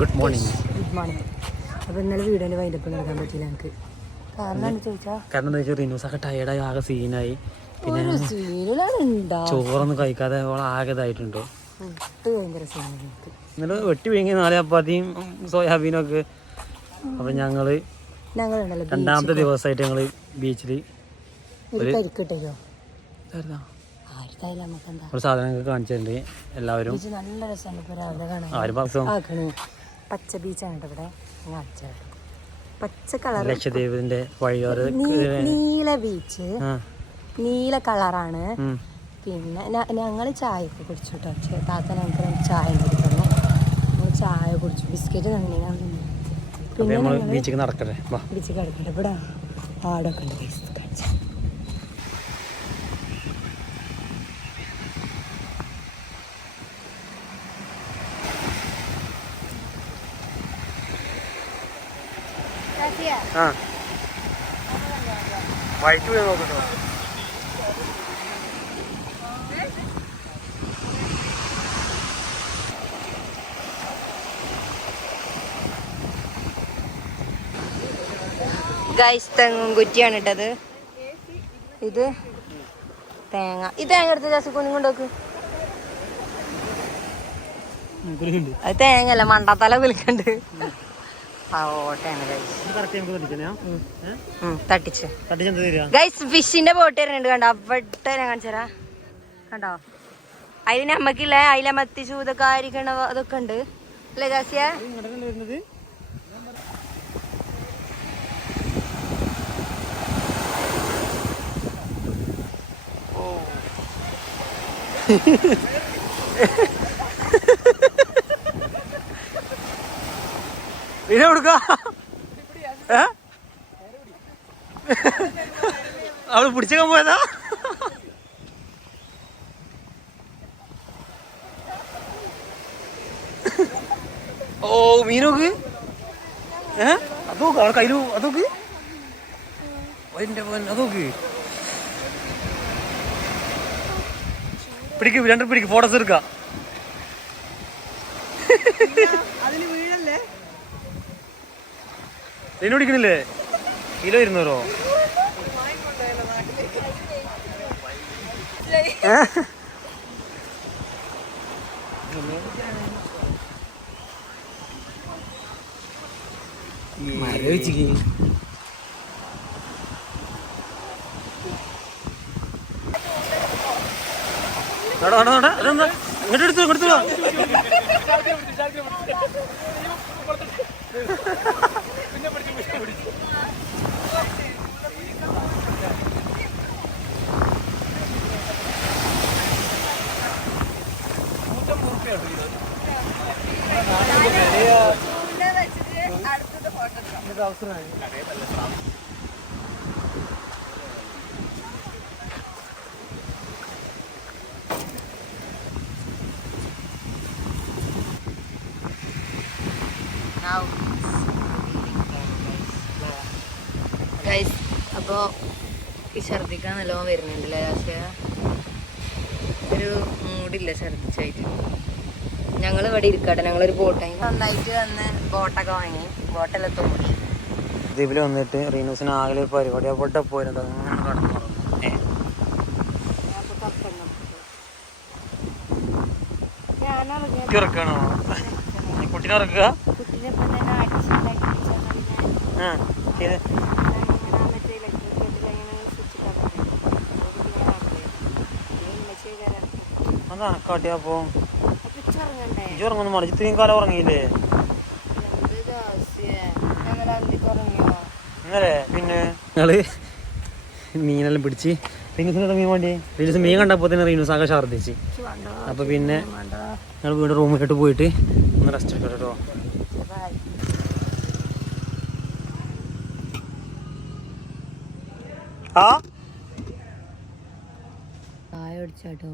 Good morning. അപ്പോൾ ഇന്നലെ വീഡിയോൻ്റെ വൈൻഡപ്പ് നടക്കാൻ പറ്റില്ല എനിക്ക്. കാരണം എന്താ ചോദിച്ചാൽ റിനൂസൊക്കെ ടയേർഡായി ആകെ സീനായി. പിന്നെ സീനിലുണ്ടാ ചോറൊന്നും കഴിക്കാതെ ആകെ ഇതായിട്ടുണ്ടോ. ഫുഡ് ഭയങ്കര സീനാണ് എനിക്ക്. ഇന്നലെ വെട്ടി വീങ്ങി 4 ചപ്പാത്തിയും സോയാബീനും ഒക്കെ. അപ്പം ഞങ്ങളുണ്ടല്ലോ രണ്ടാമത്തെ ദിവസമായിട്ട് ഞങ്ങൾ ബീച്ചിൽ ഒരു കരിക്കിട്ടോ ഒരു സാധനങ്ങൾ കാണിച്ചിട്ടുണ്ട്. എല്ലാവരും നല്ല രസമാണ്. പച്ച ബീച്ചാണ് ഇവിടെ കാണിച്ചത്. പച്ച കളർ ലക്ഷദ്വീപിന്റെ വഴിയോര നീല ബീച്ച്, നീല കളറാണ്. പിന്നെ ഞങ്ങൾ ചായ ഒക്കെ കുടിച്ചു കേട്ടോ. താത്ത ഞങ്ങൾക്ക് ചായ കുടിക്കുന്നു. ഞങ്ങൾ ചായ കുടിച്ചു, ബിസ്ക്കറ്റ് തന്നെയാണ്. പിന്നെ ബീച്ചിൽ നടക്കട്ടെ, ബീച്ചിൽ കിടക്കട്ടെ. ഇവിടെ ആടൊക്കെ ഉണ്ട്. വൈറ്റ് പോയി നോക്കട്ടോ. ഗൈസ് തെങ്ങും കുറ്റിയാണ് ഇട്ടത്. ഇത് തേങ്ങ. ഈ തേങ്ങ എടുത്ത് ജാസിക്കൊന്നും കൊണ്ടുവെക്ക്. അത് തേങ്ങല്ല, മണ്ടാത്തല വിളിക്കണ്ട്. ഗൈസ് ഫിഷിന്റെ ബോട്ട് വരുന്നുണ്ട് കണ്ടോ. അവിടെ ഞാൻ കാണിച്ചരാ കണ്ടോ. അതിന് നമ്മക്കില്ല അതിലെ മത്തി ചൂതക്കാരിക്കണ അതൊക്കെ ഉണ്ട് അല്ലേ ജാസിയ. ഇതിനെ കൊടുക്ക അവള് പിടിച്ചേക്കാൻ പോയതാ. ഓ മീനോക്ക് അതോക്ക് അവളെ കയ്യിലു അതോക്ക് അതോക്ക് പിടിക്ക് 2 പിടിക്ക് ഫോട്ടോസ് എടുക്കാം. ഇതിന് പിടിക്കണില്ലേ? കിലോ 200. ഇങ്ങോട്ട് എടുത്തു കൊടുത്തു. അപ്പോ ഈ ഛർദിക്കാൻ നല്ലോണം വരുന്നുണ്ടല്ലേ ആശയ. ഒരു മൂടില്ല ഛർദിച്ചായിട്ട്. ഞങ്ങൾ ഇവിടെ ഇരിക്കട്ടെ. ഞങ്ങളൊരു ബോട്ടായി നന്നായിട്ട് വന്ന് ബോട്ടൊക്കെ വാങ്ങി. ബോട്ടെല്ലാം തോന്നി ദ്വീപിൽ വന്നിട്ട് റീനൂസിന് ആകെ ഒരു പരിപാടി അവിടെ പോയിരുന്നത്. അങ്ങനെ കടന്നു ഇറക്കണോ കുട്ടീനെ ഇറക്കുക. അതാണ് കാട്ടിയപ്പോ ഇറങ്ങുന്നു. മറിച്ചിത്രയും കാലം ഉറങ്ങിയില്ലേ ഇന്നലെ? പിന്നെ ഞങ്ങള് മീനെല്ലാം പിടിച്ച് റീനൂസിന് മീൻ വേണ്ടി റീനൂസ് മീൻ കണ്ടപ്പോൾ തന്നെ റീനൂസ് ആകെ ഛർദ്ദിച്ച്. അപ്പൊ പിന്നെ ഞങ്ങൾ വീണ്ടും റൂമിലോട്ട് പോയിട്ട് ഒന്ന് റെസ്റ്റ് എടുക്കട്ടെ കേട്ടോ. ചായ കുടിച്ചാട്ടോ.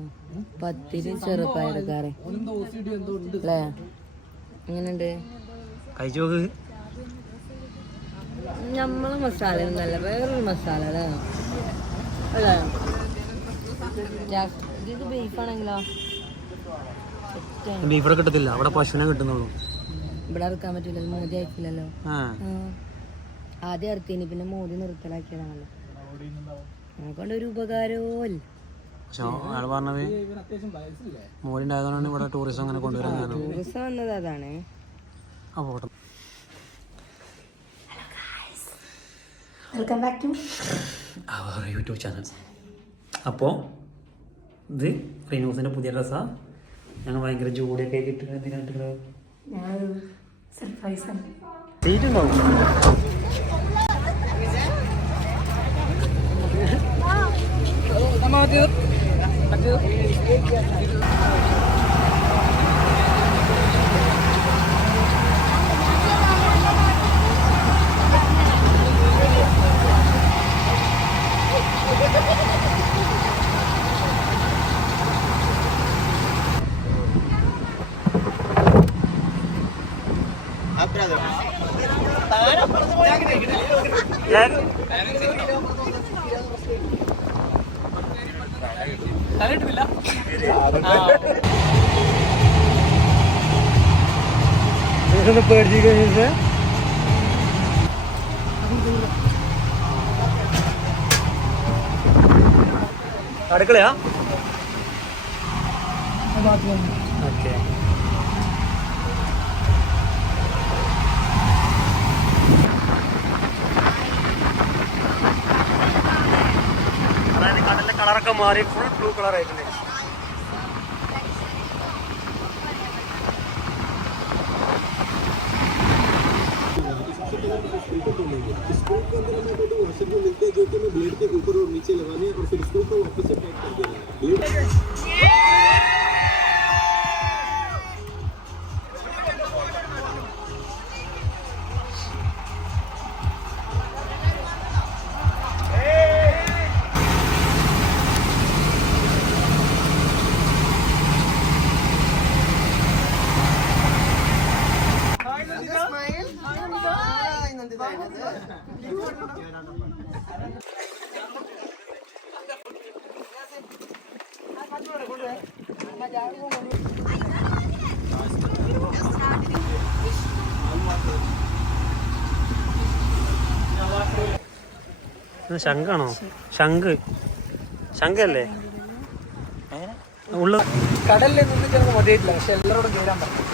10 ചെറുപ്പയറുകാരെ അല്ലേ? എങ്ങനെയുണ്ട് കഴിച്ചോക്ക്. നമ്മളെ മസാല ഒന്നല്ല, വേറൊരു മസാല അല്ലേ അല്ലേ. ഇത് ബീഫാണെങ്കിലോ? ബീഫ് കിട്ടത്തില്ല, അവിടെ പശുവിനെ കിട്ടുന്നുള്ളൂ. ഇവിടെ ഇറക്കാൻ പറ്റില്ലല്ലോ, മോദി അയക്കില്ലല്ലോ. ആ ആദ്യം ഇറത്തിന്, പിന്നെ മോദി നിർത്തലാക്കിയതാണല്ലോ. നമുക്കൊണ്ട് ഒരു ഉപകാരവും ഇല്ല. പക്ഷെ അയാൾ പറഞ്ഞത് മോദി ഉണ്ടായതുകൊണ്ടാണ് ഇവിടെ ടൂറിസം അങ്ങനെ കൊണ്ടുവരാൻ കാരണം. ടൂറിസം വന്നത് അതാണ്. ആ പോട്ടെ. Welcome back to our YouTube channel. അപ്പോൾ ഇത് റീനൂസിൻ്റെ പുതിയ ഡ്രസ്സാണ്. ഞങ്ങൾ ഭയങ്കര ജോഡിയൊക്കെ കിട്ടുക. എന്തിനായിട്ടുള്ള സർപ്രൈസ് സീറ്റ് ഉണ്ടാവും. പേടിച്ച് അടുക്കളയാ? ഓക്കെ. അതായത് കടലിലെ കളറൊക്കെ മാറി ഫുൾ ബ്ലൂ കളർ ആയിട്ടുണ്ട്. स्क्रू के अंदर हमें दो वॉशर भी मिलते हैं जो कि हमें ब्लेड के ऊपर और नीचे लगाने हैं और फिर स्क्रू को वापस से टाइट कर देना है. ശംഖാണോ? ശംഖല്ലേ ഉള്ള കടലിൽ നിന്ന് മതിയിട്ടില്ല, പക്ഷെ എല്ലാവരോടും കയറാൻ പറഞ്ഞു.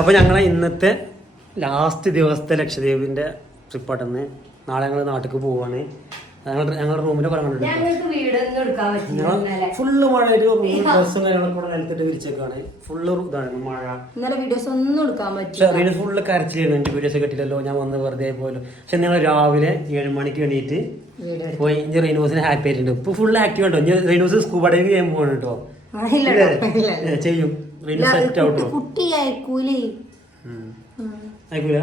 അപ്പോൾ ഞങ്ങളെ ഇന്നത്തെ ലാസ്റ്റ് ദിവസത്തെ ലക്ഷദ്വീപിൻ്റെ ട്രിപ്പാട്ടെന്ന് നാളെ ഞങ്ങൾ നാട്ടിലേക്ക് പോവാണ്. ഞങ്ങളുടെ റൂമിൻ്റെ കുറേ കണ്ടിട്ടുണ്ട്. ഞങ്ങൾ ഫുള്ള് മഴയായിട്ട് ഡ്രസ്സും കാര്യങ്ങളൊക്കെ കൂടെ നിലത്തിട്ട് വിരിച്ചേക്കാണ്. ഫുള്ള് ഇതാണ് മഴ. ഇന്നലെ വീഡിയോസ് ഒന്നും എടുക്കാൻ പറ്റില്ല. ഫുള്ള് കരച്ചിലായിരുന്നു. എനിക്ക് വീഡിയോസ് കിട്ടില്ലല്ലോ, ഞാൻ വന്ന് വെറുതെ പോയല്ലോ. പക്ഷെ ഞങ്ങൾ രാവിലെ 7 മണിക്ക് വേണ്ടിയിട്ട് പോയി. ഇനി റീനൂസിന് ഹാപ്പി ആയിട്ടുണ്ട്. ഇപ്പൊ ഫുൾ ആക്റ്റീവ് ഉണ്ടോ? ഇനി റീനൂസ് സ്കൂബ ഡൈവിംഗ് ചെയ്യാൻ പോവാണ് കേട്ടോ. ചെയ്യും. റീനൂസ് സെറ്റ് ഔട്ടോ. കുട്ടി അയക്കൂലേ? അയക്കൂല.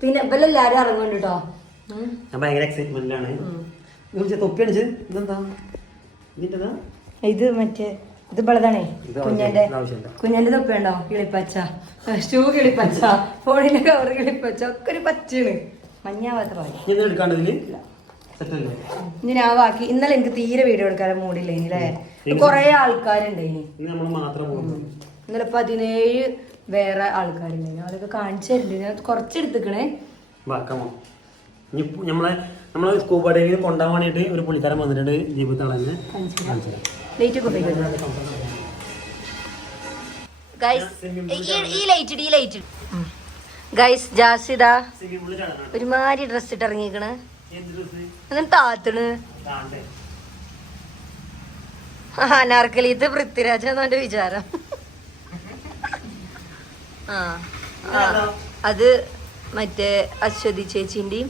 പിന്നെ ഇവരെല്ലാരും ഇറങ്ങുന്നുണ്ട് കേട്ടോ. ഞാൻ ഭയങ്കര എക്സൈറ്റ്മെന്റിലാണ്. തൊപ്പി അടിച്ച് ഇതെന്താ? ഇതിന്റെതാ? ഇത് മറ്റേ ഇത് ഇവളതാണേ. കുഞ്ഞന്റെ തൊപ്പി ഉണ്ടോ? കിളിപ്പച്ച, ഷൂ കിളിപ്പച്ച, ഫോണിന്റെ കവർ കിളിപ്പച്ച, ഒക്കെ ഒരു പച്ചാണ്. മഞ്ഞ മാത്രമായി. ഇനി ഞാൻ ബാക്കി ഇന്നലെ എനിക്ക് തീരെ വീഡിയോ എടുക്കാൻ മൂടില്ല. ഇനില്ലേ കൊറേ ആൾക്കാരുണ്ട്. ഇനി ഇന്നലെ 17 വേറെ ആൾക്കാരുണ്ടായിരുന്നു. അതൊക്കെ കാണിച്ചു തരുന്നുണ്ട്. ഞാൻ കുറച്ചെടുത്തിക്കണേ. നമ്മളെ സ്കൂബ ഡൈവിംഗ് കൊണ്ടുപോകാൻ വേണ്ടിയിട്ട് ഒരു പുള്ളിക്കാരൻ വന്നിട്ടുണ്ട്. ജീവിതത്തിൽ തന്നെ ലൈറ്റ് ഒക്കെ ഈ ലൈറ്റ് ഗൈസ് ജാസിദ ഒരുമാതിരി ഡ്രസ് ഇട്ട് ഇറങ്ങിക്കണ്. എന്നിട്ട് താത്തണ് അനാർക്കലി. ഇത് പൃഥ്വിരാജ് എന്നെ വിചാരം. അത് മറ്റേ അശ്വതി ചേച്ചിന്റെയും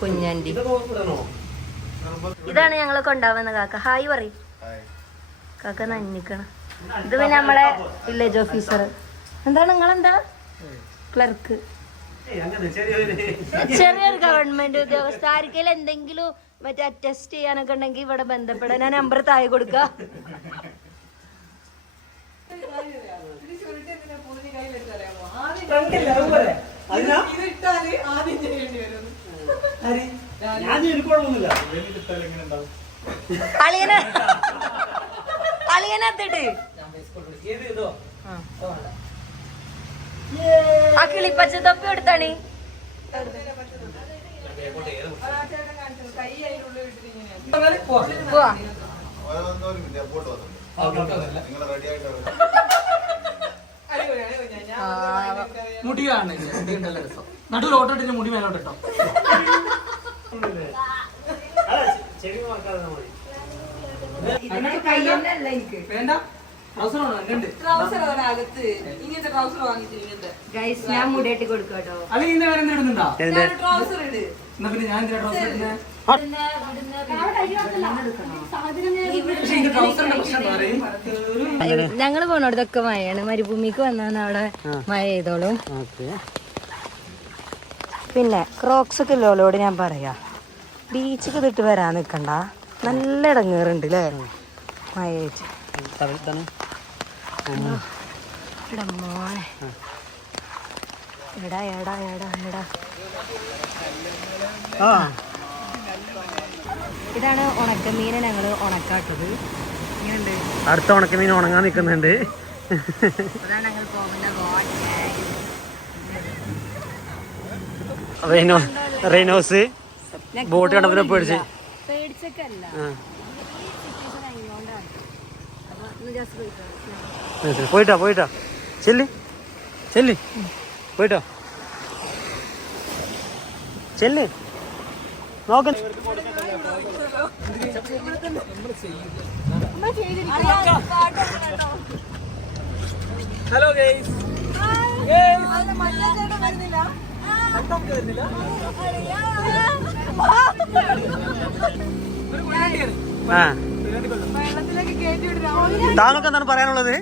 കുഞ്ഞന്റെയും. ഇതാണ് ഞങ്ങളെ കൊണ്ടാവുന്ന കാക്ക. ഹായ് പറയും കാക്ക. നന്നിക്കണം. ഇത് പിന്നെ നമ്മളെ വില്ലേജ് ഓഫീസർ. എന്താണ് നിങ്ങളെന്താ? ക്ലർക്ക്. ചെറിയൊരു ഗവൺമെന്റ് ഉദ്യോഗസ്ഥ. ആർക്കെങ്കിലും എന്തെങ്കിലും മറ്റേ അറ്റസ്റ്റ് ചെയ്യാനൊക്കെ ഉണ്ടെങ്കിൽ ഇവിടെ ബന്ധപ്പെടാൻ ഞാൻ നമ്പർ താഴെ കൊടുക്ക. അളിയനെ അതിനകത്തിട്ട് ആ കിളിപ്പച്ച തൊപ്പി എടുത്താണ്. പോവാ. മുടി കാണുന്നില്ല, മുടി ഉണ്ടല്ലോ രസം. നടുവിൽ ഓട്ടോ ഇട്ടിട്ട് മുടി മേലോട്ട് ഇട്ടോ. വേണ്ട ട്രൗസർ ആണോ? എന്നുണ്ട് ഗൈസ് ഞാൻ മുടിയായിട്ട് കൊടുക്കാം കേട്ടോ. അല്ലെങ്കിൽ ഇന്ന് വേറെ എന്തെങ്കിലും ഇടുന്നുണ്ടോ? എന്ത് എന്നാ പിന്നെ ഞാൻ എന്തിനാ ട്രൗസർ ഇടുന്നത്? പക്ഷേ ഇത് ട്രൗസറിന്റെ പ്രശ്നം എന്താ പറയുക? ഞങ്ങള് പോണോടത്തൊക്കെ മഴയാണ്. മരുഭൂമിക്ക് വന്നാണ് അവിടെ മഴ ചെയ്തോളും. പിന്നെ ക്രോക്സ് ഒക്കെ ഉള്ളവരോട് ഞാൻ പറയാ, ബീച്ചൊക്കെ ഇതിട്ട് വരാൻ നിക്കണ്ട. നല്ല ഇടങ്ങേറുണ്ട് അല്ലേ മഴയായിട്ട്. ഇവിടെ മോനെ എടാ എടാ എടാ എടാ. ഇതാണ് ഉണക്കമീനെ ഞങ്ങള് ഉണക്കാട്ടത്. ഇങ്ങനെയുണ്ട്. അടുത്ത ഉണക്കമീൻ ഉണങ്ങാൻ നിൽക്കുന്നുണ്ട്. അതാണ് ഞങ്ങൾ പോകുന്ന റെയ്നോസ് ബോട്ട് കണ്ടപ്പോ പേടിച്ച്. പേടിച്ചൊക്കെ അല്ല, പോയിട്ടാ ചെല്ല് പോയിട്ടോ ചെല്ല് നോക്ക. Hello guys. താങ്കൾക്ക് എന്താണ് പറയാനുള്ളത്?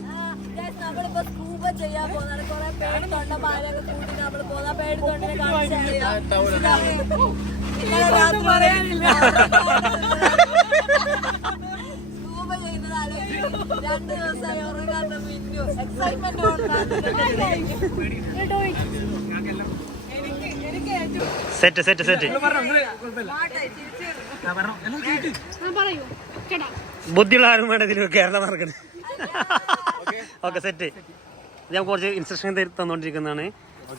സെറ്റ് ബുദ്ധിയുള്ള ആരും വേണ്ട ഇതിന് കേരളം നടക്കുന്നത്. Okay set. ഞാൻ കുറച്ച് ഇൻസ്ട്രക്ഷൻ തന്നുകൊണ്ടിരിക്കുന്നതാണ്.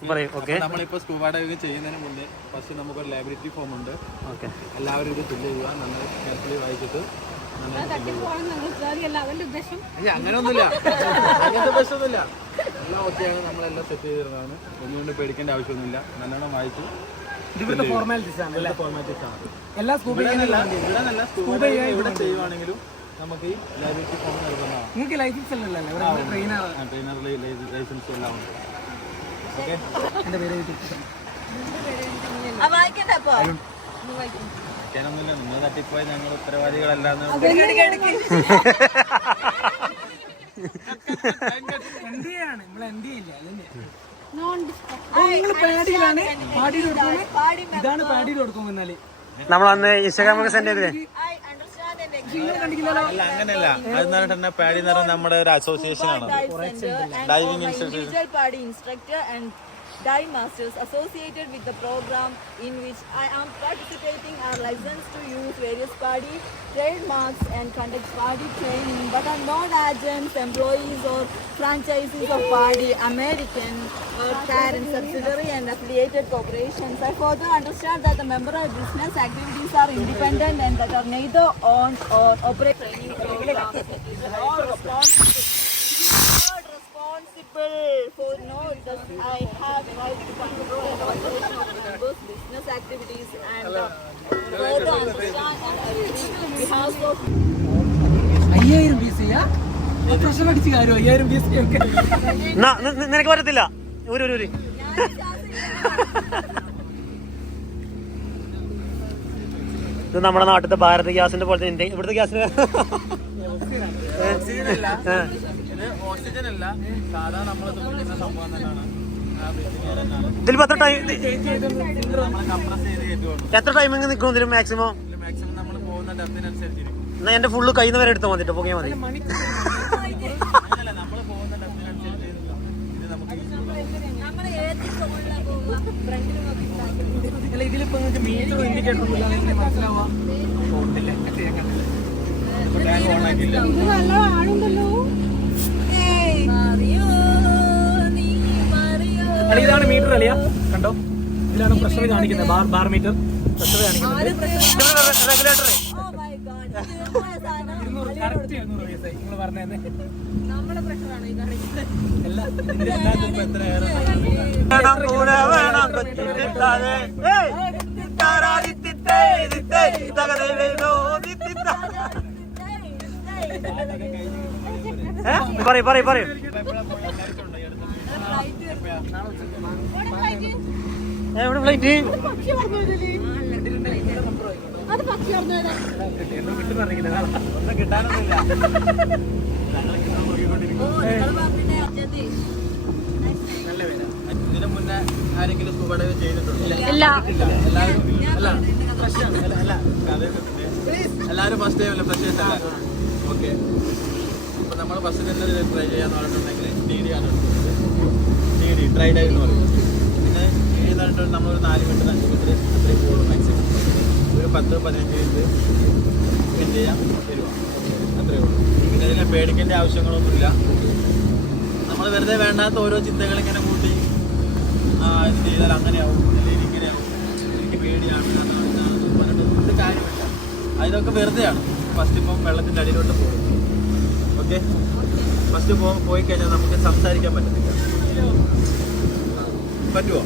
പറയൂ. ഓക്കെ, നമ്മളിപ്പോൾ സ്കൂബ ഡൈവിംഗ് ചെയ്യുന്നതിന് മുന്നേ ഫസ്റ്റ് നമുക്കൊരു ലൈബ്രറി ഫോം ഉണ്ട്. ഓക്കെ, എല്ലാവരും ഇത് ഫില്ല് ചെയ്യുക. നമ്മൾ കെയർഫുള്ളി വായിച്ചിട്ട്. അങ്ങനെയൊന്നുമില്ല, അങ്ങനത്തെ പ്രശ്നമൊന്നുമില്ല. എല്ലാം ഓക്കെയാണ്, നമ്മളെല്ലാം സെറ്റ് ചെയ്തിരുന്നതാണ്. ഒന്നുകൊണ്ട് പേടിക്കേണ്ട ആവശ്യമൊന്നുമില്ല. നല്ലോണം വായിച്ചു. ഇവിടുത്തെ ഫോർമാലിറ്റീസ് ആണ്. എല്ലാ ഇവിടെ ചെയ്യുവാണെങ്കിലും നമുക്ക് ഈ ലൈബ്രറി ഫോം നൽകുന്നതാണ്. നിങ്ങൾക്ക് ലൈസൻസ് അല്ലല്ലോ? ട്രെയിനർ ലൈസൻസ് എല്ലാം ഉണ്ട്. ഓക്കെ, എന്റെ പേര് വായിക്കാനൊന്നുമില്ല. നിങ്ങൾ തട്ടിപ്പോയി ഞങ്ങൾ ഉത്തരവാദികളല്ലാന്ന്. ഇതാണ് പാടിയിൽ കൊടുക്കും. എന്നാല് നമ്മളന്ന് ഇൻസ്റ്റാഗ്രാമൊക്കെ സെൻഡ് ചെയ്തില്ലേ? അല്ല, അങ്ങനെയല്ല. അതെന്ന് തന്നെ പാഡി എന്ന് പറഞ്ഞാൽ നമ്മുടെ ഒരു അസോസിയേഷൻ ആണ്. Diving instructor and dive masters associated with the program in which I am participating are licensed to use various PADI trademarks and conduct PADI training, but are not agents, employees or franchisees of PADI, American or parent subsidiary and affiliated corporations. I further understand that the member business activities are independent and that are neither owned or operate training programs. For no, I have right to control and operation of members' business activities and further understand and agree on behalf of 5000 പീസിയാ പ്രശ്നം അടിച്ച് കാര്യം. 5000 piece ഒക്കെ നിനക്ക് പറ്റത്തില്ല. ഒരു ഇത് നമ്മുടെ നാട്ടിലത്തെ ഭാരത് ഗ്യാസിന്റെ പോലെ തന്നെ ഇവിടുത്തെ ഗ്യാസിന് ഓക്സിജൻ അല്ല, സാധാരണ നമ്മൾ ഉപയോഗിക്കുന്ന സംഭവം തന്നെയാണ്. ഇതിലിപ്പോ എത്ര ടൈം, കംപ്രസ് ചെയ്ത് കയറ്റുവാണ്. എത്ര ടൈമിങ് നിൽക്കും ഇതിന് മാക്സിമം? മാക്സിമം നമ്മൾ പോകുന്ന ഡെപ്തിനനുസരിച്ചിരിക്കും. എന്നാ എന്റെ ഫുള്ള് കയ്യിൽ നിന്ന് വരെ എടുത്താൽ മതി, പോകിയാൽ മതി. അങ്ങനല്ല, നമ്മൾ പോകുന്ന ഡെപ്തിനനുസരിച്ച് ഇത് നമുക്ക് അല്ല, ഇതിലിപ്പോ നിങ്ങൾക്ക് മീറ്റർ ഇൻഡിക്കേറ്റർ ഒന്നും ഇല്ലാതെ മനസ്സിലാവാ. Tank on ആക്കിയില്ല. ഇതിലാണ് പ്രഷർ കാണിക്കുന്നത്, ബാർ മീറ്റർ പ്രഷർ കാണിക്കുന്നത്. Regulator Oh my God. ഇതെന്താ സാധനം? കറക്റ്റ് 200 പൈസ നിങ്ങൾ പറഞ്ഞതന്നെ. നമ്മുടെ പ്രഷറാണോ ഈ കാണിക്കുന്നത്? എല്ലാം ഇതിന്റെ എല്ലാം ഇപ്പൊ എത്രയാണ്? പറയും എവിടെ ഫ്ലൈറ്റ് ഇതിനു മുന്നേ ആരെങ്കിലും സ്കൂബ ഡൈവ് ചെയ്തിട്ടുണ്ടോ? എല്ലാവരും ഫസ്റ്റ് ടൈമല്ലേ, ഫ്രഷേഴ്സ് അല്ല. ഓക്കെ, അപ്പൊ നമ്മൾ ഫസ്റ്റ് തന്നെ ട്രൈ ചെയ്യാന്ന് പറഞ്ഞിട്ടുണ്ടെങ്കിൽ DD ആണ് DD ഡ്രൈ ഡൈവ് എന്ന് പറയും. പിന്നെ ഏതാണ്ട് നമ്മളൊരു 4 മിനിറ്റ് 5 മിനിറ്റ് അത്രയും പോകുള്ളൂ മാക്സിമം. ഒരു 10-15 മിനിറ്റ് സ്പെൻഡ് ചെയ്യാൻ തരുക, അത്രയേ ഉള്ളൂ. പിന്നെ ഇതിനെ പേടിക്കേണ്ട ആവശ്യങ്ങളൊന്നുമില്ല. നമ്മൾ വെറുതെ വേണ്ടാത്ത ഓരോ ചിന്തകൾ ഇങ്ങനെ കൂട്ടി ഇത് ചെയ്താൽ അങ്ങനെയാവും, അല്ലെങ്കിൽ ഇങ്ങനെയാവും, എനിക്ക് പേടിയാണ് പറഞ്ഞിട്ട് ഒരു കാര്യമില്ല. അതിനൊക്കെ വെറുതെയാണ്. ഫസ്റ്റ് ഇപ്പം വെള്ളത്തിൻ്റെ അടിയിലോട്ട് പോകും. ഓക്കെ, ഫസ്റ്റ് പോയി കഴിഞ്ഞാൽ നമുക്ക് സംസാരിക്കാൻ പറ്റത്തില്ല. പറ്റുമോ?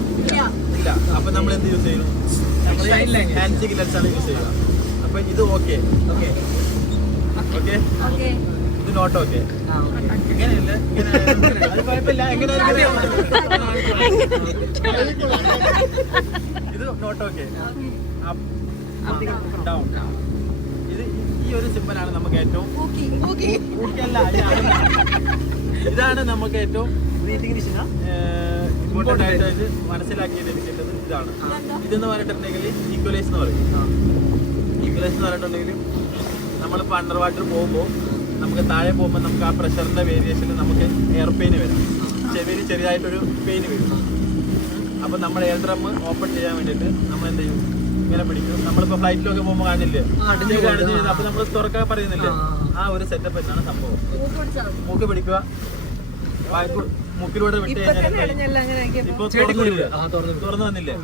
ഇല്ല. അപ്പം നമ്മൾ എന്ത് യൂസ് ചെയ്യുന്നു? ഹാൻഡ് സിഗ്നൽസാണ് യൂസ് ചെയ്യുക. അപ്പം ഇത് ഓക്കെ ഓക്കെ ഓക്കെ, ഇത് നോട്ട് ഓക്കെ. ഇങ്ങനെയല്ലേ? അത് കുഴപ്പമില്ല. ഇത് നോട്ട് ഓക്കെ, ഡൗൺ. ഇത് ഈ ഒരു സിമ്പലാണ് നമുക്ക് ഏറ്റവും ഇതാണ് നമുക്ക് ഏറ്റവും ഇമ്പോർട്ടൻ്റ് ആയിട്ട് മനസ്സിലാക്കിയിരിക്കേണ്ടത്. ഇതാണ് ഇതെന്ന് പറഞ്ഞിട്ടുണ്ടെങ്കിൽ ഈക്വലൈസ് എന്ന് പറയും. ഈക്വലൈസ് എന്ന് പറഞ്ഞിട്ടുണ്ടെങ്കിൽ നമ്മളിപ്പോൾ അണ്ടർ വാട്ടർ പോകുമ്പോൾ നമുക്ക് താഴെ പോകുമ്പോൾ നമുക്ക് ആ പ്രഷറിൻ്റെ വേരിയേഷനിൽ നമുക്ക് എയർ പെയിന് വരും, ചെവിയിൽ ചെറിയതായിട്ടൊരു പെയിന് വരും. അപ്പോൾ നമ്മൾ എയർ ഡ്രം ഓപ്പൺ ചെയ്യാൻ വേണ്ടിയിട്ട് നമ്മൾ എന്ത് ചെയ്യും? ഇങ്ങനെ പിടിക്കും. നമ്മളിപ്പോൾ ഫ്ലൈറ്റിലൊക്കെ പോകുമ്പോൾ കാണില്ലേ, അപ്പോൾ നമ്മൾ തുറക്കാൻ പറയുന്നില്ലേ, ആ ഒരു സെറ്റപ്പ് എന്നാണ് സംഭവം. മൂക്ക് പിടിക്കുക, മൂക്കിലൂടെ വിട്ട് കഴിഞ്ഞാൽ ഇപ്പൊ തുറന്നു വന്നില്ലേ,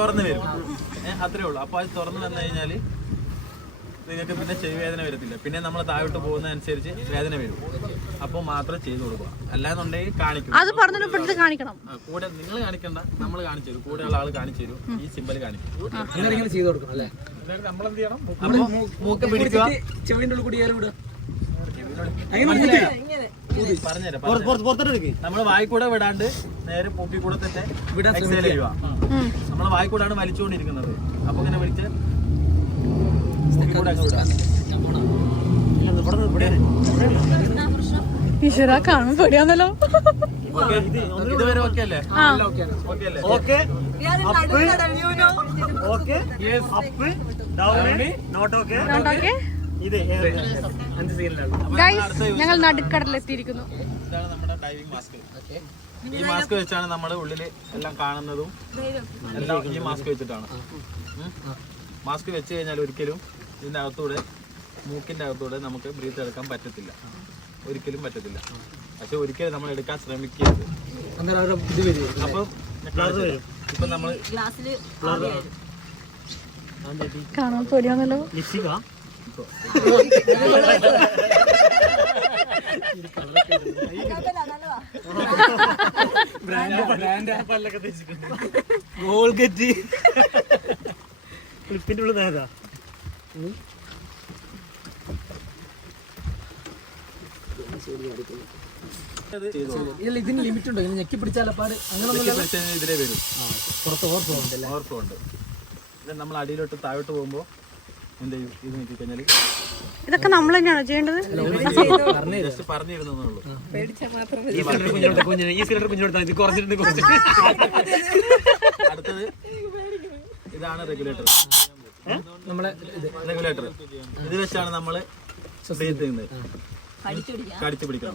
തുറന്നു വരും. അത്രേ ഉള്ളൂ. അപ്പോൾ അത് തുറന്നു വന്നു കഴിഞ്ഞാൽ നിങ്ങൾക്ക് പിന്നെ ചെവി വേദന വരത്തില്ല. പിന്നെ നമ്മൾ താഴോട്ട് പോകുന്നതനുസരിച്ച് വേദന വരും. അപ്പോൾ മാത്രം ചെയ്തു കൊടുക്കുക. അല്ലാന്നുണ്ടെങ്കിൽ കാണിക്കും. അത് പറഞ്ഞു കാണിക്കണം. കൂടെ നിങ്ങൾ കാണിക്കണ്ട, നമ്മൾ കാണിച്ചു തരും. കൂടെയുള്ള ആൾ കാണിച്ചു തരും. ഈ സിമ്പൽ കാണിക്കും. അങ്ങനെ ചെയ്ത് കൊടുക്കണം അല്ലേ? നമ്മളെന്ത് ചെയ്യണം? അപ്പോൾ മൂക്ക് പിടിക്കുക, ചെവിൻ്റെ ഉള്ളിൽ കൂടി എയർ വിടുക. പറഞ്ഞുതരാം. നമ്മള് വായിക്കൂടെ വിടാണ്ട് നേരെ പൂപ്പി കൂടെ തന്നെ എക്സേൽ ചെയ്യുക. നമ്മളെ വായിക്കൂടാണ് വലിച്ചുകൊണ്ടിരിക്കുന്നത്. അപ്പൊ ഇങ്ങനെ വിളിച്ച് പൂപ്പി കൂടെ അങ്ങ് വിടാം. ഈശ്വര കാണുമ്പോ പേടിയാന്നല്ലോ. ഇതുവരെ ഓക്കെ അല്ലേ? ഓക്കെ അല്ലേ? Okay We are in Nadukadal, you know. Okay up down not okay okay ഇത് ഗൈസ്, ഞങ്ങൾ നടുക്കടലിലെത്തിയിരിക്കുന്നു. ഇതാണ് നമ്മുടെ ഡൈവിംഗ് മാസ്ക്. ഈ മാസ്ക് വെച്ചാണ് നമ്മുടെ ഉള്ളില് എല്ലാം കാണുന്നതും എല്ലാം ഈ മാസ്ക് വെച്ചിട്ടാണ്. മാസ്ക് വെച്ച് കഴിഞ്ഞാൽ ഒരിക്കലും ഇതിന്റെ അകത്തൂടെ മൂക്കിന്റെ അകത്തൂടെ നമുക്ക് ബ്രീത്ത് എടുക്കാൻ പറ്റത്തില്ല, ഒരിക്കലും പറ്റത്തില്ല. പക്ഷെ ഒരിക്കലും നമ്മൾ എടുക്കാൻ ശ്രമിക്കരുത്. അപ്പം ഇപ്പൊ നമ്മൾ കാണാൻ പേടിയാന്നല്ലോ. ലിപ്സ്റ്റിക്കാ ഗോൾഗറ്റ് ക്ലിപ്പിന്റെ ഉള്ളിൽ നേതാ ഇതിന് ലിമിറ്റ് ഉണ്ടോ? ഞെക്കി പിടിച്ചാലപ്പാട് അങ്ങനെ ഇതിലേ വരും. പുറത്ത് ഓവർഫ്ലോ ഉണ്ട്. ഇത് നമ്മൾ അടിയിലോട്ട് താഴോട്ട് പോകുമ്പോൾ എന്ത് ചെയ്യും? ഇത് നോക്കി കഴിഞ്ഞാൽ ഇതൊക്കെ നമ്മൾ തന്നെയാണോ ചെയ്യേണ്ടത്? ജസ്റ്റ് പറഞ്ഞിരുന്നുള്ളൂ. അടുത്തത് ഇതാണ് റെഗുലേറ്റർ. നമ്മളെ റെഗുലേറ്റർ ഇത് വെച്ചാണ് നമ്മള് ബ്രീത്ത് ചെയ്യുന്നത്. കടിച്ചു പിടിക്കണം.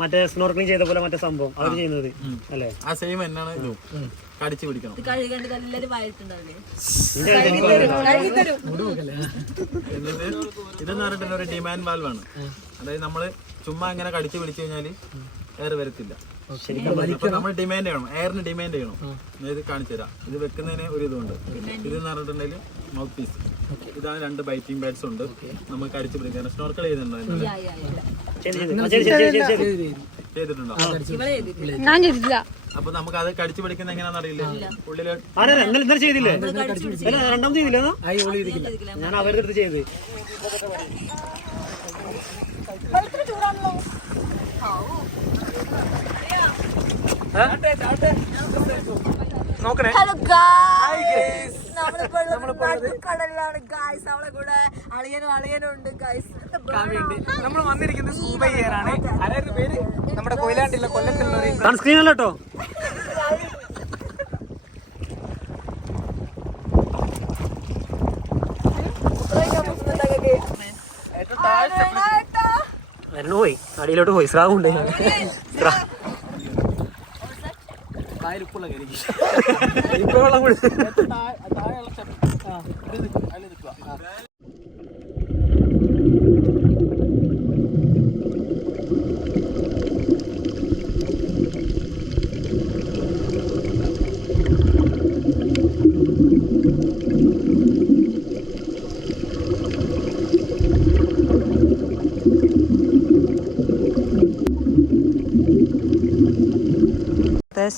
മറ്റേ സ്നോർക്ലിംഗ് ചെയ്ത പോലെ മറ്റേ സംഭവം അവർ ചെയ്യുന്നത് അല്ലേ? ആ സെയിം എന്നാണ് ഇത്. കടിച്ചു പിടിക്കണം. ഇതെന്ന് പറഞ്ഞിട്ടുള്ള ഒരു ഡിമാൻഡ് വാൽവാണ്. അതായത് നമ്മള് ചുമ്മാ ഇങ്ങനെ കടിച്ചു പിടിച്ചു കഴിഞ്ഞാല് എയർ വരത്തില്ല. അപ്പൊ നമ്മൾ ഡിമാൻഡ് ചെയ്യണം, എയറിന് ഡിമാൻഡ് ചെയ്യണം. ഞാൻ ഇത് കാണിച്ചു തരാം. ഇത് വെക്കുന്നതിന് ഒരു ഇതുണ്ട്. ഇതെന്ന് പറഞ്ഞിട്ടുണ്ടെങ്കിൽ മൗത്ത് പീസ്. ഇതാണ് 2 ബൈറ്റിംഗ് ബാറ്റ്സ് ഉണ്ട്. നമുക്ക് അടിച്ചു പിടിക്കാൻ. സ്നോർക്കൽ ചെയ്തിട്ടുണ്ടോ? ചെയ്തിട്ടുണ്ടോ? ഞാൻ ചെയ്തില്ല. അപ്പൊ നമുക്ക് അത് കടിച്ചു പിടിക്കുന്ന എങ്ങനെയാണെന്ന് അറിയില്ല. ഉള്ളില് ചെയ്തില്ലേ? രണ്ടാമത് ചെയ്തില്ല. ഞാൻ അവരുടെ അടുത്ത് ചെയ്ത്. നോക്കണേ. ഹലോ ഗായ്സ്, കടലിലാണ് ഗായ്സ്. നമ്മളെ കൂടെ അളിയനും ഉണ്ട് ഗായ്സ്. നമ്മൾ വന്നിരിക്കുന്നത് സ്കൂബ ചെയ്യാനാണ്. ആരായിരുന്നു പേര്? നമ്മുടെ കൊയിലാണ്ടില്ല, കൊല്ലത്തുള്ള ഒരു സൺസ്ക്രീൻ അല്ല കേട്ടോ. പോയി അടിയിലോട്ട് പോയി. സ്രാവുണ്ട്. കായലുപ്പുള്ള കരി. ഇപ്പൊ വെള്ളം കുടി.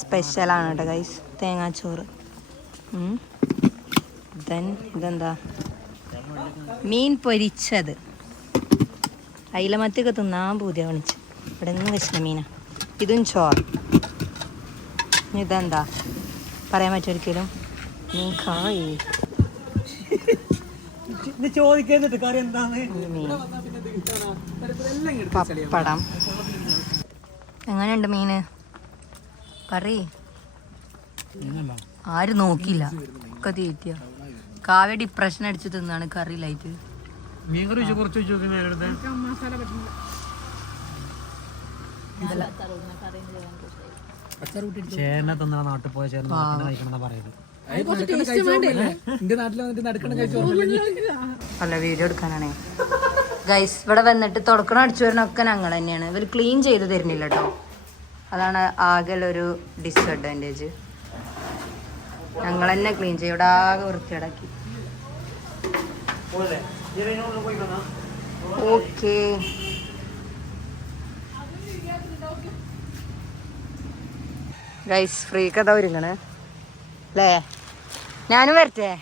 സ്പെഷ്യലാണ് കേട്ടോ ഗൈസ്, തേങ്ങാച്ചോറ്. ഇതെന്താ, മീൻ പൊരിച്ചത്. അയിലമത്തിയൊക്കെ തിന്നാൻ പൂതിയ കാണിച്ച്. ഇവിടെ നിന്ന് കൃഷ്ണ മീനാ. ഇതും ചോറ്. ഇതെന്താ പറയാൻ പറ്റുമൊരിക്കലും, മീൻ കായ്. ചോദിക്കുന്നത് കാര്യം എന്താണ്? മീൻ പപ്പടം. എങ്ങനെയുണ്ട് മീന്? കറി ആരും നോക്കില്ല, ഒക്കെ തീറ്റിയ. കാവ്യ ഡിപ്രഷൻ അടിച്ച് തിന്നാണ് കറിയിലായിട്ട്. മീൻ കറി കുറച്ച് ചേന തന്നാ നാട്ടിൽ പോയ ചേന കഴിക്കണം പറയുന്നത്. അല്ല, വീഡിയോ എടുക്കാനാണേ ഗൈസ്. ഇവിടെ വന്നിട്ട് തുടക്കണം അടിച്ചു വരണമൊക്കെ ഞങ്ങൾ തന്നെയാണ്. ഇവർ ക്ലീൻ ചെയ്ത് തരുന്നില്ല കേട്ടോ. അതാണ് ആകെയുള്ളൊരു ഡിസഡ്വാൻറ്റേജ്. ഞങ്ങൾ തന്നെ ക്ലീൻ ചെയ്യും. ഇവിടെ ആകെ വൃത്തിയേടാക്കി. ഓക്കെ ഗൈസ്, ഫ്രീ കഥ ഒരുങ്ങണേ അല്ലേ? ഞാനും വരട്ടെ.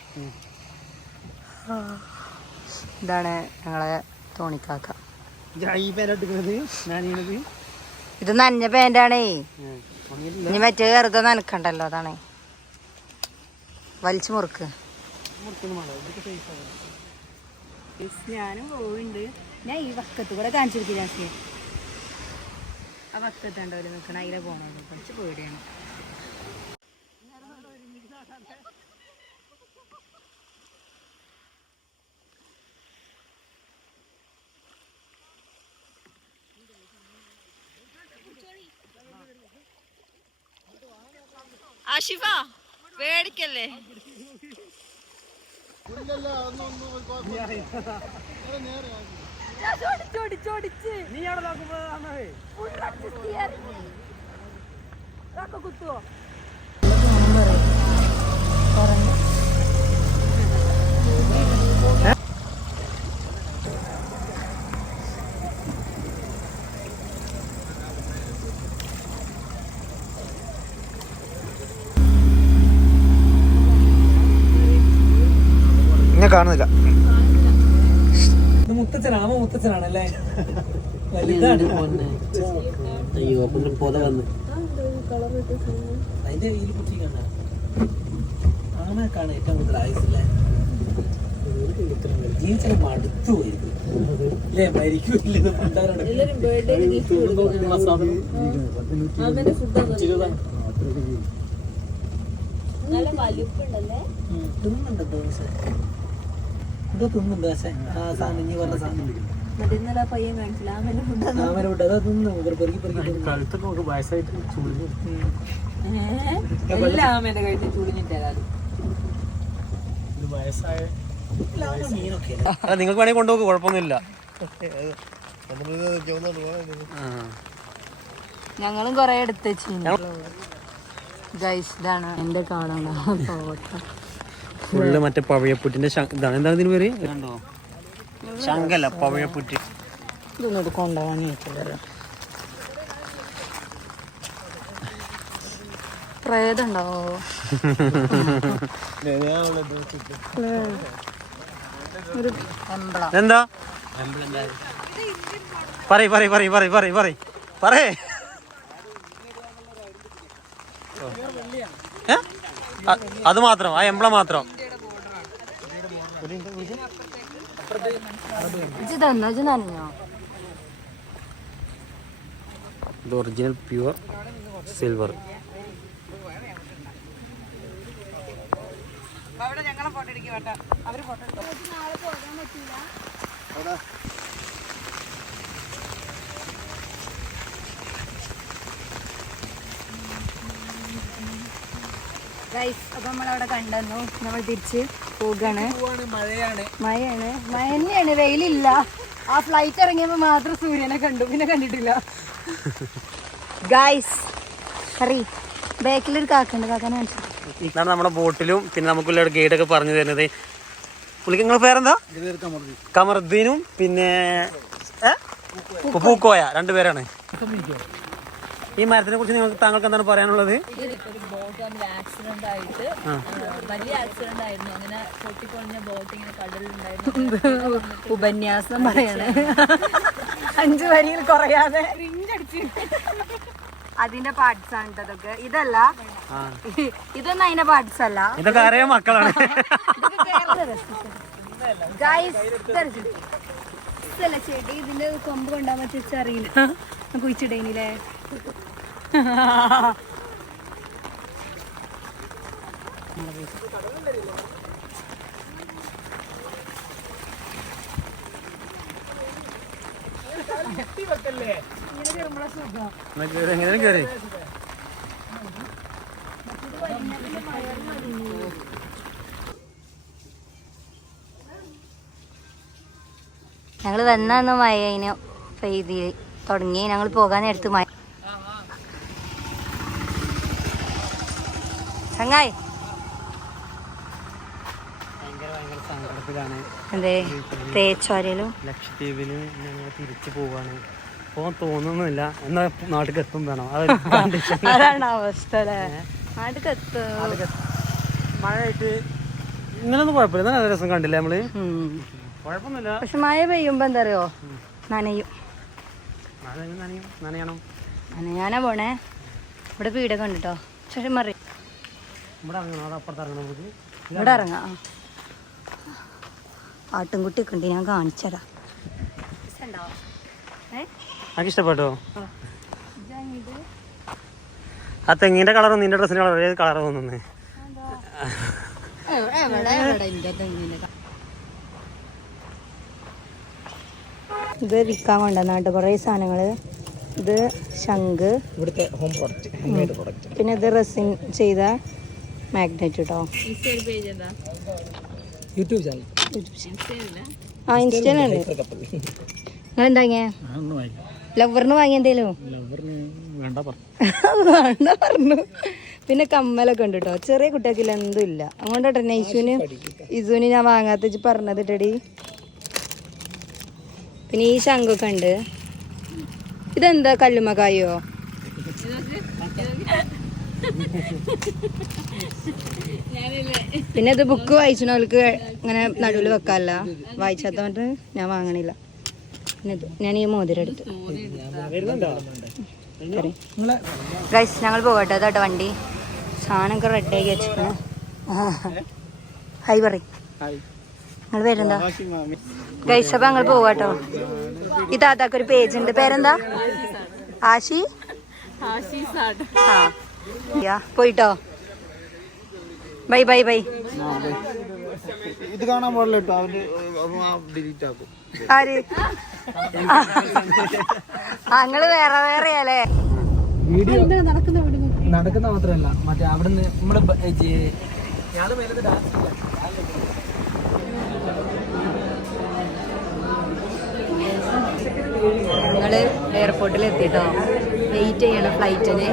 ഇതാണ് ഞങ്ങളെ തോണിക്കാക്ക. ഇത് നനഞ്ഞ പാൻ്റാണേ. ഇനി മറ്റേ വെറുതെ നനക്കണ്ടല്ലോ. അതാണേ, വലിച്ചു മുറുക്ക്. ഞാനും പോവുന്നുണ്ട്. ഞാൻ ഈ വക്കത്ത് കൂടെ കാണിച്ചിരിക്കില്ല. ആ വക്കത്തുണ്ടോ ഒരു നിൽക്കണം, അതിലെ പോകണത് കുറച്ച് പേടിയാണ്. ആഷിഫ പേടിക്കല്ലേ? കുത്തുവോ? കാണുന്നില്ല. മുത്തച്ഛനാണ്, മുത്തച്ഛനാണല്ലേ? അയ്യോ, അപ്പം പൊത വന്നു. അതിന്റെ ഈ കുട്ടി കണ്ട ആമക്കാണ് ഏറ്റവും കൂടുതൽ ആയുസല്ലേ? ജീവിച്ചാൽ മടുത്തു പോയിരിക്കും അല്ലേ? മരിക്കൂല്ലേ? തിന്നുണ്ട് പക്ഷെ ആ സാധനം ഇനി പറഞ്ഞ സാധനം നിങ്ങൾക്ക് വേണമെങ്കിൽ കൊണ്ടുപോകും, കുഴപ്പമൊന്നുമില്ല. ഞങ്ങളും കൊറേ എടുത്ത് ഗൈസ് ഇതാണ് എന്റെ കാടാണ് ഫുള്ള് മറ്റേ പവഴപ്പുറ്റിന്റെ ഇതാണ്. എന്താണ് ഇതിന് പേര്? കണ്ടോ, ശങ്കല്ല, പവഴപ്പുറ്റ്. ഇതൊന്നും കൊണ്ടുപോകാൻ പറ്റില്ലല്ലോ. പ്രേതണ്ടാവോ? എന്താ പറയ് പറയ് പറയ് പറയ് പറയ് പറയ് പറയേ. അത് മാത്രം, ആ എംബ്ലം മാത്രം. ഇത് ഒറിജിനൽ പ്യുവർ സിൽവർ. അപ്പൊ നമ്മളവിടെ കണ്ടെന്നു. നമ്മൾ തിരിച്ച് പോകാണ്. മഴയാണ്. മഴ തന്നെയാണ്, വെയിലില്ല. ആ ഫ്ലൈറ്റ് ഇറങ്ങിയപ്പോ മാത്രം സൂര്യനെ കണ്ടു, പിന്നെ കണ്ടിട്ടില്ല. ഗൈസ് ഹറി, ബാക്കിലൊരു കാക്കുണ്ട്, കാക്കാനെ കാണിച്ചു. ഇതാണ് നമ്മുടെ ബോട്ടിലും പിന്നെ നമുക്കുള്ള ഗൈഡൊക്കെ പറഞ്ഞു തരുന്നത്. പുള്ളിക്ക് നിങ്ങളുടെ പേരെന്താ? കമറുദ്ദീനും പിന്നെ പൂക്കോയ, രണ്ടുപേരാണ്. ഈ മരത്തിനെ കുറിച്ച് താങ്കൾക്ക് എന്താണ് പറയാനുള്ളത്? ആക്സിഡന്റ് ആയിട്ട് വലിയ ആക്സിഡന്റ് ആയിരുന്നു. അങ്ങനെ പൊട്ടിപ്പൊളിഞ്ഞ ബോട്ട് ഇങ്ങനെ കടലിലുണ്ടായിരുന്നു. ഉപന്യാസം പറയാണ് 5 വരിയിൽ കുറയാതെ. അതിന്റെ പാർട്സ് ആണ് ഇതൊക്കെ. ഇതല്ല, ഇതൊന്നും അതിന്റെ പാർട്സ് അല്ല. ഇതൊക്കെ അറിയ മക്കളാണ്. ചെടി ഇതിന്റെ കൊമ്പ് കൊണ്ടാൻ പറ്റിച്ചറിയില്ല. കുഴിച്ചിടേനില്ലേ? എങ്ങനെയും കയറി. ഞങ്ങള് വന്നു മഴ അതിന് പെയ്തി തുടങ്ങി. ഞങ്ങൾ പോകാൻ നേരത്ത് മഴ. ചങ്ങായി എന്തേ തേച്ചോരയിലും ലക്ഷദ്വീപിന് ഞങ്ങൾ തിരിച്ചു പോവാണ്. പോകാൻ തോന്നുന്നില്ല, എന്നാൽ നാട്ടിൽ എത്തും വേണം. അതാണ് അവസ്ഥ അല്ലേ? നാട്ടിൽ എത്തും. മഴയായിട്ട് ഇന്നലൊന്നും കുഴപ്പമില്ല, നല്ല രസം കണ്ടില്ല നമ്മള്. കുഴപ്പമൊന്നുമില്ല. പക്ഷെ മഴ പെയ്യുമ്പോ എന്താ അറിയോ, നനയും. നനയാനാ പോണേ. ഇവിടെ വീടൊക്കെ ഉണ്ട് കേട്ടോ. പക്ഷെ മറി ഇവിടെ ഇറങ്ങാം. ആട്ടുംകുട്ടിയൊക്കെ ഉണ്ട്, ഞാൻ കാണിച്ചരാ. ഇഷ്ടപ്പെട്ടോ? ആ തെങ്ങിന്റെ കളറും നിന്റെ ഡ്രസ്സിന്റെ കളർ ഏത് കളർ തോന്നുന്നേ? ഇത് വിൽക്കാൻ കൊണ്ടുവന്നാട്ട് കുറേ സാധനങ്ങള്. ഇത് ശംഖ്, ഇവിടുത്തെ ഹോം പ്രോഡക്റ്റ്. പിന്നെ ഇത് റെസിൻ ചെയ്ത മാഗ്നറ്റ് കേട്ടോ. YouTube channel. ആ ഇൻസ്റ്റയിലുണ്ട്. നിങ്ങൾ എന്താ വാങ്ങിയ? ലവറിന് വാങ്ങിയ എന്തേലും? വേണ്ട പറഞ്ഞു. പിന്നെ കമ്മലൊക്കെ ഉണ്ട് കേട്ടോ. ചെറിയ കുട്ടികൾക്കില്ല, എന്തും ഇല്ല. അങ്ങോട്ടോ നൈസുവിന് ഇസുവിന് ഞാൻ വാങ്ങാത്ത പറഞ്ഞത് ഇട്ടടി. പിന്നെ ഈ ശംഖൊക്കെ ഉണ്ട്. ഇതെന്താ, കല്ലുമ്മക്കായോ? പിന്നെ ഇത് ബുക്ക് വായിച്ചവർക്ക് ഇങ്ങനെ നടുവിൽ വെക്കാല്ല. വായിച്ചാത്തോണ്ട് ഞാൻ വാങ്ങണില്ല. പിന്നെ ഇത് ഞാൻ ഈ മോതിരം എടുത്തു. ഗൈസ് ഞങ്ങൾ പോകട്ടെ. അതാട്ടോ വണ്ടി. സാധനമൊക്കെ റെഡിയാക്കി വെച്ചിരിക്കണേ. ഹൈ പറയും നിങ്ങൾ പേരെന്താ? ഗൈസ് അപ്പൊ ഞങ്ങൾ പോവാട്ടോ. ഈ താത്താക്കൊരു പേജ് ഉണ്ട്. പേരെന്താ? ആശി. പോയിട്ടോ. Bye bye bye. ഇത് കാണാൻ പാടില്ല കേട്ടോ, ഡിലീറ്റ് ആക്കും. ആര്? ഞങ്ങള് വേറെ വേറെയല്ലേ? വീഡിയോ നടക്കുന്ന മാത്രമല്ല, മറ്റേ അവിടുന്ന് നമ്മുടെ ഞാള് മേലത്തെ ഡാൻസ് ഇല്ല. ഞങ്ങള് എയർപോർട്ടിൽ എത്തിട്ടോ. വെയിറ്റ് ചെയ്യണം ഫ്ലൈറ്റിന്.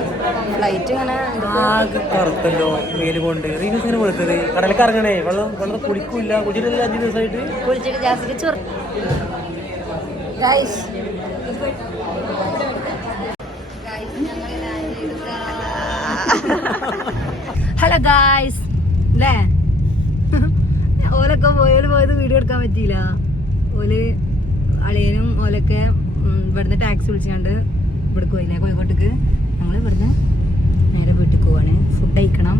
ഫ്ലൈറ്റ് ഇങ്ങനെ ആകെ കറുത്തല്ലോ വെയിൽ കൊണ്ട്. റീനൂസ് ഇങ്ങനെ വെളുത്തത് കടലിൽ ഇറങ്ങണേ. വെള്ളം വെള്ളം കുളിക്കൂല, കുടിയില്ല 5 ദിവസമായിട്ട്. കുളിച്ചിട്ട് ജാസിക്ക് ചൊറ. ഗൈസ് ഹലോ ഗായ്സ് അല്ലേ ഓലൊക്കെ പോയത് വീഡിയോ എടുക്കാൻ പറ്റിയില്ല. ഓല് അളിയനും ഓലൊക്കെ ഇവിടുന്ന് ടാക്സി വിളിച്ചാണ്ട് ഇവിടേക്ക് പോയില്ലേ കോഴിക്കോട്ടേക്ക്. ഞങ്ങൾ ഇവിടുന്ന് നേരെ വീട്ടിൽ പോവാണ്. ഫുഡ് കഴിക്കണം.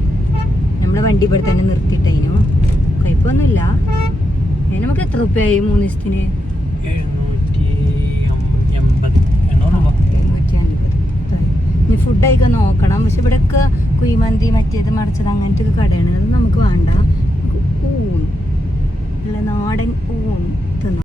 നമ്മുടെ വണ്ടി ഇവിടെ തന്നെ നിർത്തിയിട്ടതിനു കുഴപ്പമൊന്നുമില്ല. അതിന് നമുക്ക് എത്ര റുപ്യായി 3 ദിവസത്തിന്? 750. ഇനി ഫുഡ് കഴിക്കാൻ നോക്കണം. പക്ഷെ ഇവിടെയൊക്കെ കുഴിമന്തി മറ്റേത് മറിച്ചത് അങ്ങനത്തെ ഒക്കെ കടയാണ്. അത് നമുക്ക് വേണ്ട. നമുക്ക് ഊൺ നല്ല നാടൻ ഊൺ